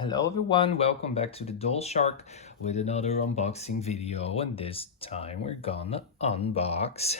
Hello everyone, welcome back to the TheDollShark with another unboxing video, and this time we're gonna unbox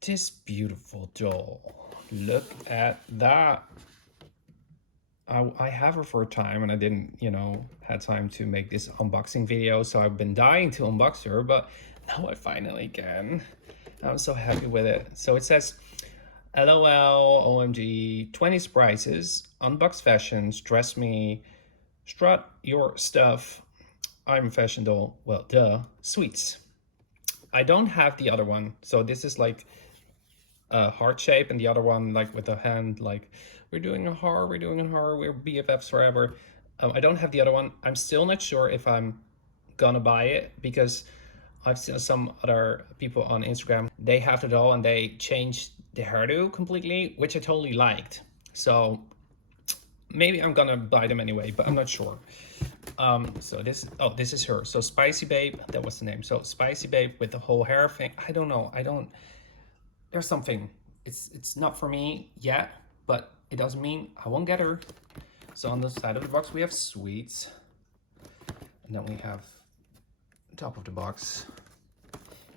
this beautiful doll. Look at that. I have her for a time and I didn't, had time to make this unboxing video, so I've been dying to unbox her, but now I finally can. I'm so happy with it. So it says, LOL, OMG, 20 surprises, unbox fashions, dress me, strut your stuff. I'm a fashion doll. Well, duh. Sweets. I don't have the other one. So this is like a heart shape, and the other one like with a hand like, we're doing a heart, we're BFFs forever. I don't have the other one. I'm still not sure if I'm gonna buy it because I've seen some other people on Instagram. They have the doll and they changed the hairdo completely, which I totally liked. So maybe I'm gonna buy them anyway, but I'm not sure. So this is her. So Spicy Babe, that was the name. So Spicy Babe with the whole hair thing. I don't know. There's something. It's not for me yet, but it doesn't mean I won't get her. So on the side of the box we have sweets, and then we have top of the box,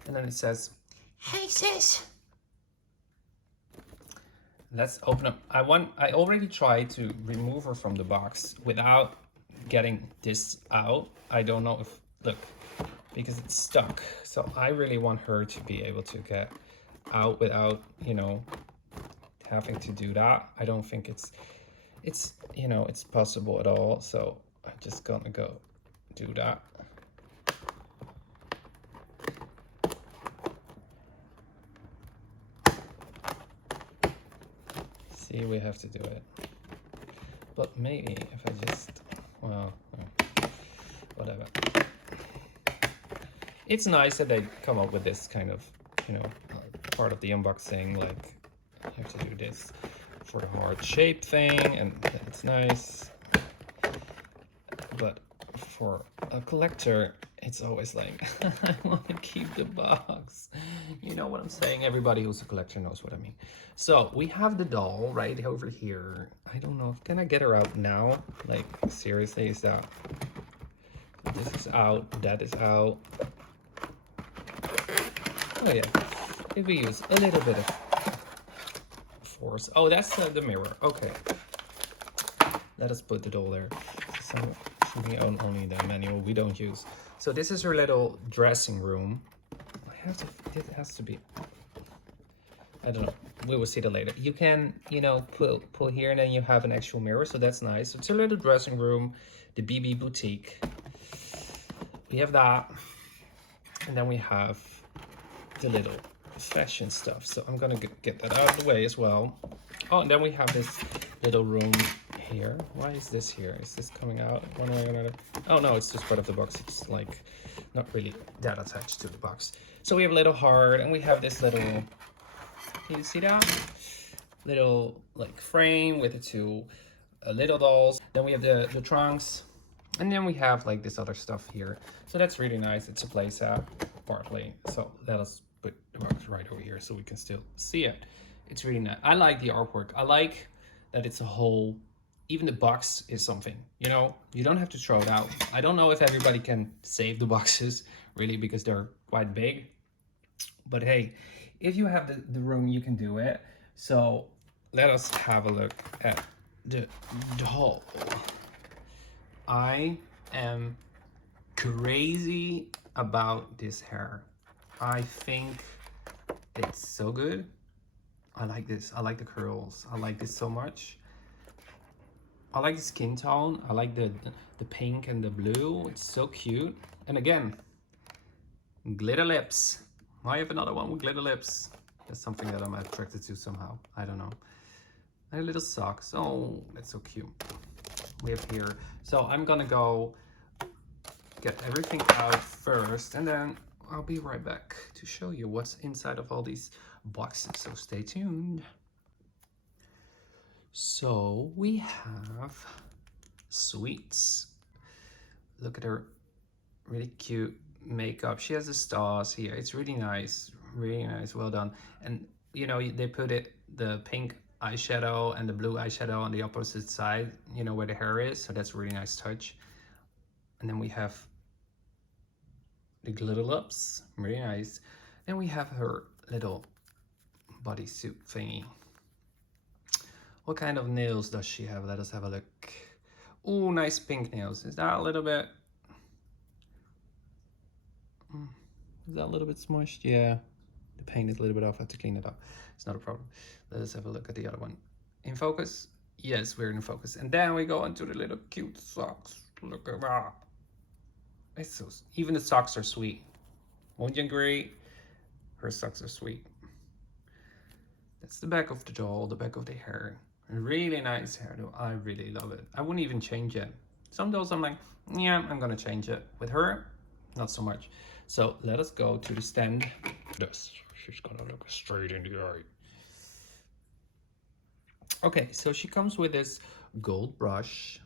and then it says, "Hey sis." Let's open up. I already tried to remove her from the box without getting this out. I don't know if, look, because it's stuck. So I really want her to be able to get out without, having to do that. I don't think it's possible at all. So I'm just gonna go do that. See, we have to do it. But maybe if I just, well, whatever. It's nice that they come up with this kind of, part of the unboxing, like you have to do this for the heart shape thing, and it's nice. But for a collector, it's always like, I want to keep the box. You know what I'm saying? Everybody who's a collector knows what I mean. So we have the doll right over here. I don't know, can I get her out now? Like, seriously, is that, this is out, that is out. Oh yeah, if we use a little bit of force. Oh, that's the mirror. Okay, let us put the doll there. So we own only the manual we don't use. So this is her little dressing room. It has to be, I don't know, we will see that later. You can, pull here and then you have an actual mirror, so that's nice. So it's a little dressing room, the BB boutique. We have that, and then we have the little fashion stuff. So I'm gonna get that out of the way as well. Oh, and then we have this little room here. Why is this here? Is this coming out one way or another? Oh no, it's just part of the box. It's like not really that attached to the box. So we have a little heart, and we have this little, can you see that? Little like frame with the two little dolls. Then we have the trunks, and then we have like this other stuff here. So that's really nice. It's a playset partly. So let us put the box right over here so we can still see it. It's really nice. I like the artwork. I like that it's a whole, even the box is something, you don't have to throw it out. I don't know if everybody can save the boxes really because they're quite big, but hey, if you have the room, you can do it. So let us have a look at the doll. I am crazy about this hair. I think it's so good. I like this. I like the curls. I like this so much. I like the skin tone. I like the pink and the blue. It's so cute. And again, glitter lips. I have another one with glitter lips. That's something that I'm attracted to somehow. I don't know. And a little socks. Oh, that's so cute. We have here. So I'm gonna go get everything out first, and then I'll be right back to show you what's inside of all these boxes. So stay tuned. So we have sweets. Look at her really cute makeup. She has the stars here. It's really nice, well done. And they put the pink eyeshadow and the blue eyeshadow on the opposite side, you know, where the hair is. So that's a really nice touch. And then we have the glitter lips, really nice. Then we have her little bodysuit thingy. What kind of nails does she have? Let us have a look. Ooh, nice pink nails. Is that a little bit... Is that a little bit smushed? Yeah. The paint is a little bit off. I have to clean it up. It's not a problem. Let us have a look at the other one. In focus? Yes, we're in focus. And then we go into the little cute socks. Look at that. It's so... Even the socks are sweet. Won't you agree? Her socks are sweet. That's the back of the doll, the back of the hair. Really nice hairdo. I really love it. I wouldn't even change it. Some dolls I'm like, yeah, I'm gonna change it. With her, not so much. So let us go to the stand. This, she's gonna look straight in the eye. Okay, so she comes with this gold brush.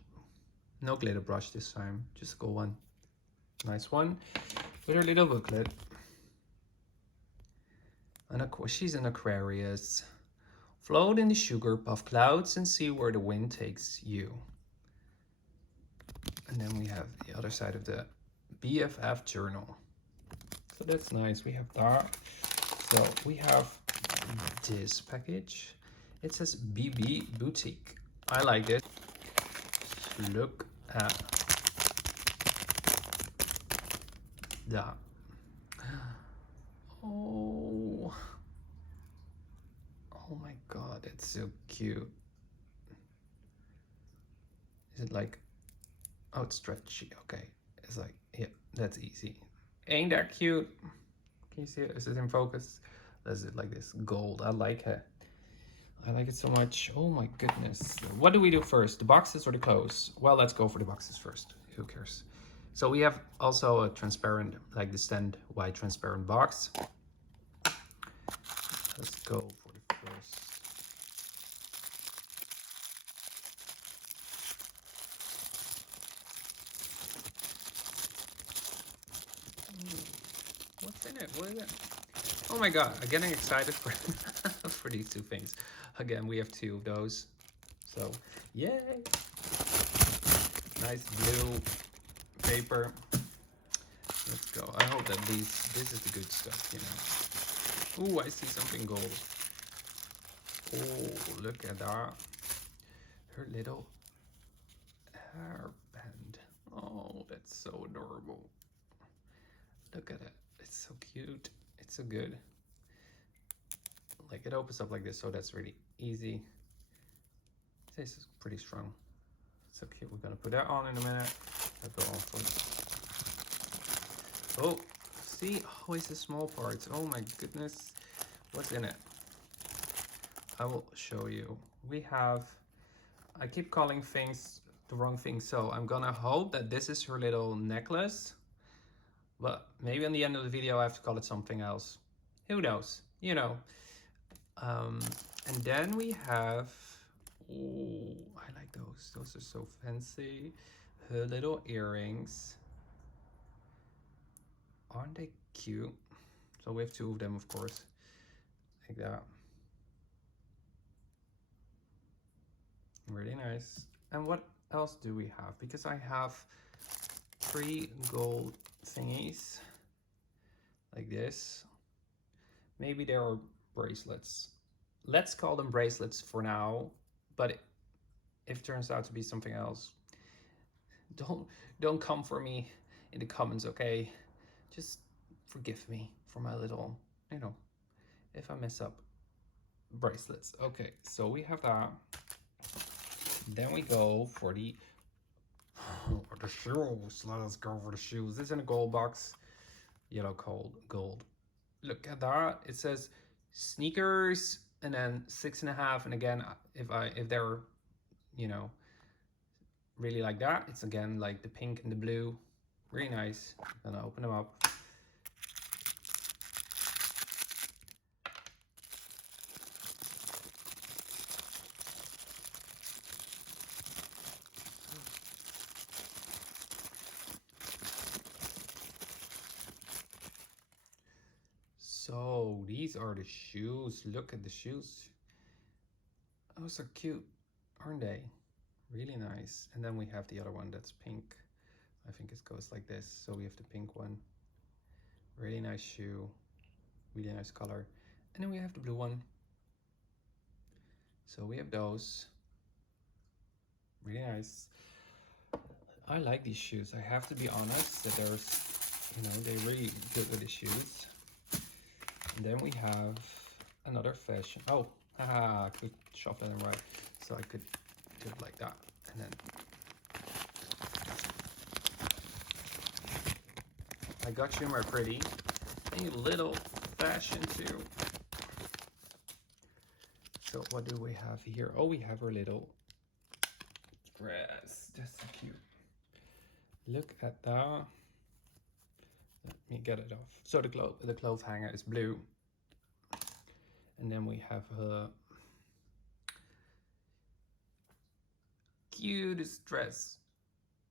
No glitter brush this time, just a gold one. Nice one. With her little booklet. And she's an Aquarius. Float in the sugar puff clouds and see where the wind takes you. And then we have the other side of the BFF journal. So that's nice. We have that. So we have this package. It says BB Boutique. I like it. Look at that. Oh. Oh my god, it's so cute. Is it like... Oh, it's stretchy. Okay. It's like, yeah, that's easy. Ain't that cute? Can you see it? Is it in focus? Does it like this gold? I like it. I like it so much. Oh my goodness. What do we do first? The boxes or the clothes? Well, let's go for the boxes first. Who cares? So we have also a transparent, like the stand white transparent box. Let's go for the first. What's in it? What is it? Oh my god, I'm getting excited for for these two things. Again, we have two of those. So, yay! Nice blue paper. Let's go. I hope that this is the good stuff, you know. Ooh, I see something gold. Oh, look at that. Her little hairband. Oh, that's so adorable. Look at it. It's so cute. It's so good. Like it opens up like this, so that's really easy. This is pretty strong. So cute. We're gonna put that on in a minute. Oh, see? Oh, it's the small parts. Oh my goodness. What's in it? I will show you. We have... I keep calling things the wrong thing, so I'm gonna hope that this is her little necklace. But maybe in the end of the video I have to call it something else. Who knows? You know. And then we have... Oh, I like those. Those are so fancy. Her little earrings. Aren't they cute? So we have two of them, of course. Like that. Really nice. And what else do we have? Because I have 3 gold thingies. Like this. Maybe there are bracelets. Let's call them bracelets for now. But if it turns out to be something else, don't come for me in the comments, okay? Just forgive me for my little, you know, if I mess up. Bracelets. Okay, so we have that. Then we go for the shoes. Let us go for the shoes. This is in a gold box. Yellow gold. Look at that. It says sneakers and then 6.5. And again, if they're, you know, really like that, it's again like the pink and the blue. Really nice. I'm gonna open them up. So these are the shoes. Look at the shoes. Those are cute, aren't they? Really nice. And then we have the other one that's pink. I think it goes like this. So we have the pink one. Really nice shoe. Really nice color. And then we have the blue one. So we have those. Really nice. I like these shoes. I have to be honest that they're really good with the shoes. And then we have another fashion. Oh, haha, I could shuffle them right. So I could do it like that. And then I got you my pretty. A little fashion too. So what do we have here? Oh, we have our little dress. That's so cute. Look at that. Let me get it off. So the clothes hanger is blue. And then we have her cutest dress.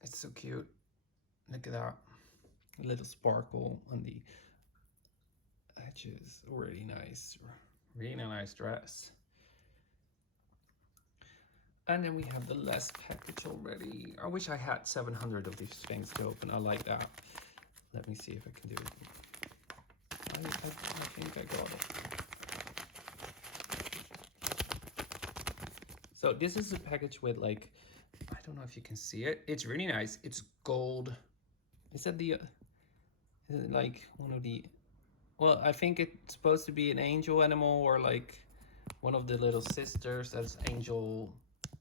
It's so cute. Look at that. A little sparkle on the edges. Really nice. Really nice dress. And then we have the last package already. I wish I had 700 of these things to open. I like that. Let me see if I can do it. I think I got it. So this is a package with like, I don't know if you can see it. It's really nice. It's gold. Is that the, is it like one of the, well, I think it's supposed to be an angel animal or like one of the little sisters that's angel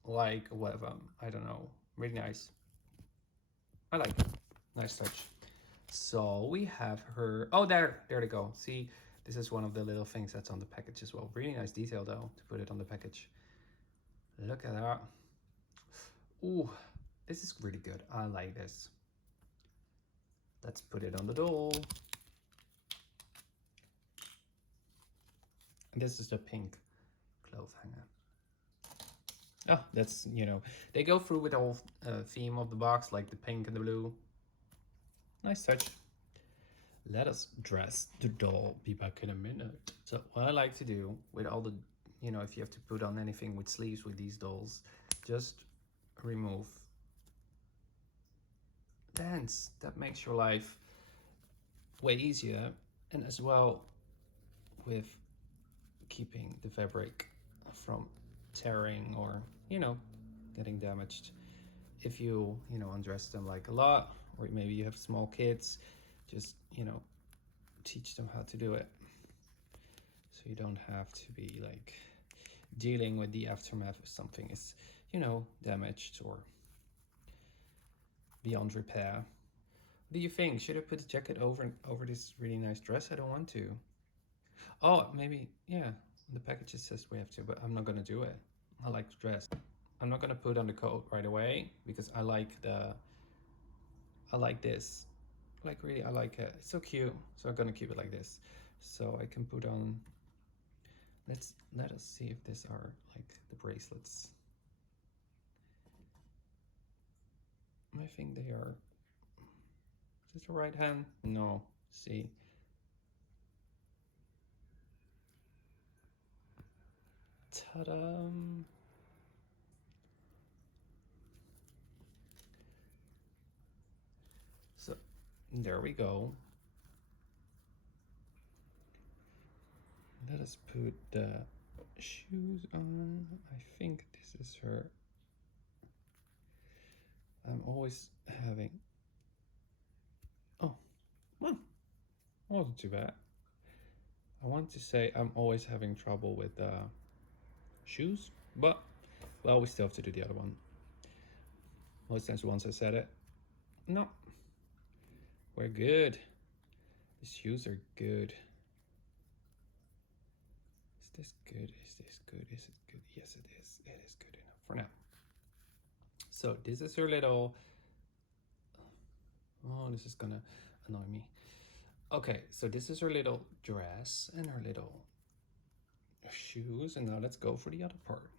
like whatever. I don't know. Really nice. I like it. Nice touch. So we have her. Oh, there they go. See, this is one of the little things that's on the package as well. Really nice detail though to put it on the package. Look at that. Ooh, this is really good. I like this. Let's put it on the doll. And this is the pink clothes hanger. Oh, that's, they go through with the whole theme of the box, like the pink and the blue. Nice touch. Let us dress the doll. Be back in a minute. So what I like to do with all the, if you have to put on anything with sleeves with these dolls, just remove the ends. That makes your life way easier. And as well with keeping the fabric from tearing or, getting damaged. If you, undress them like a lot, or maybe you have small kids, just, teach them how to do it. So you don't have to be like dealing with the aftermath if something is, damaged or beyond repair. What do you think? Should I put the jacket over this really nice dress? I don't want to. Oh, maybe, yeah. The package says we have to, but I'm not gonna do it. I like the dress. I'm not gonna put on the coat right away because I like this. Like really, I like it. It's so cute. So I'm gonna keep it like this. So I can put on, let us see if these are like the bracelets. I think they are. Is this the right hand? No, see. Ta-da! So there we go. Let us put the shoes on. I think this is her. I'm always having. Oh, well, wasn't too bad. I want to say I'm always having trouble with shoes, but well, we still have to do the other one. Most times once I said it, no, we're good. The shoes are good. Is this good? Is this good? Is it good? Yes, it is. It is good enough for now. So this is her little, oh, this is gonna annoy me. Okay, so this is her little dress and her little shoes. And now let's go for the other part.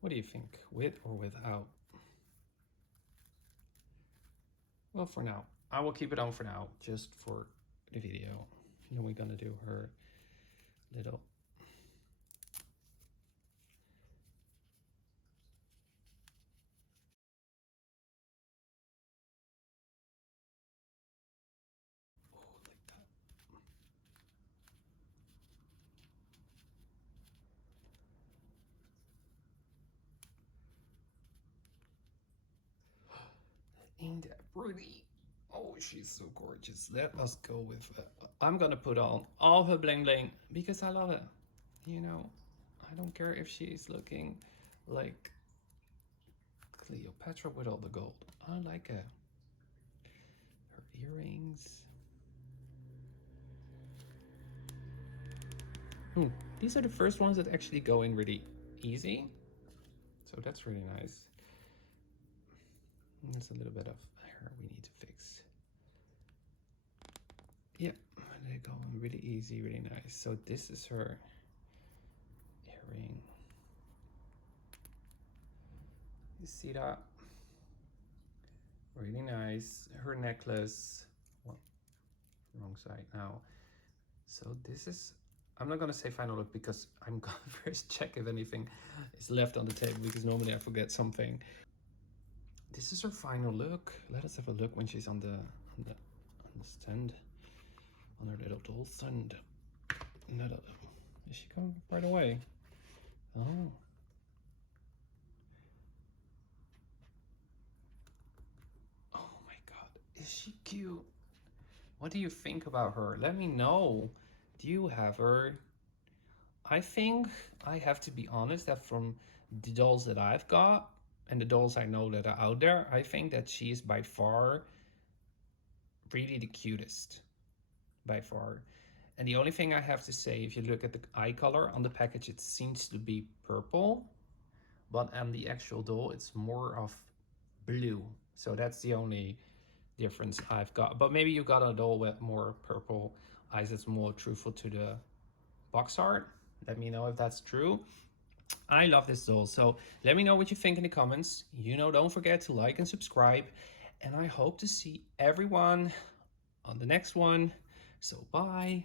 What do you think? With or without? Well, for now. I will keep it on for now, just for the video. And then we're gonna do her little. Oh, like that. Ain't that pretty? Oh, she's so gorgeous. Let us go with I'm gonna put on all her bling bling because I love it. You know, I don't care if she's looking like Cleopatra with all the gold. I like it. Her earrings. These are the first ones that actually go in really easy. So that's really nice. There's a little bit of hair we need to fix. Yeah, they go in really easy, really nice. So this is her earring. You see that? Really nice. Her necklace. Well, wrong side now. So this is, I'm not gonna say final look because I'm gonna first check if anything is left on the table because normally I forget something. This is her final look. Let us have a look when she's on the stand, on her little doll stand. Is she coming right away? Oh. Oh my God, is she cute? What do you think about her? Let me know. Do you have her? I think I have to be honest that from the dolls that I've got and the dolls I know that are out there, I think that she is by far really the cutest. By far. And the only thing I have to say, if you look at the eye color on the package, it seems to be purple, but on the actual doll, it's more of blue. So that's the only difference I've got. But maybe you got a doll with more purple eyes that's more truthful to the box art. Let me know if that's true. I love this doll, so let me know what you think in the comments. You know, don't forget to like and subscribe, and I hope to see everyone on the next one. So bye.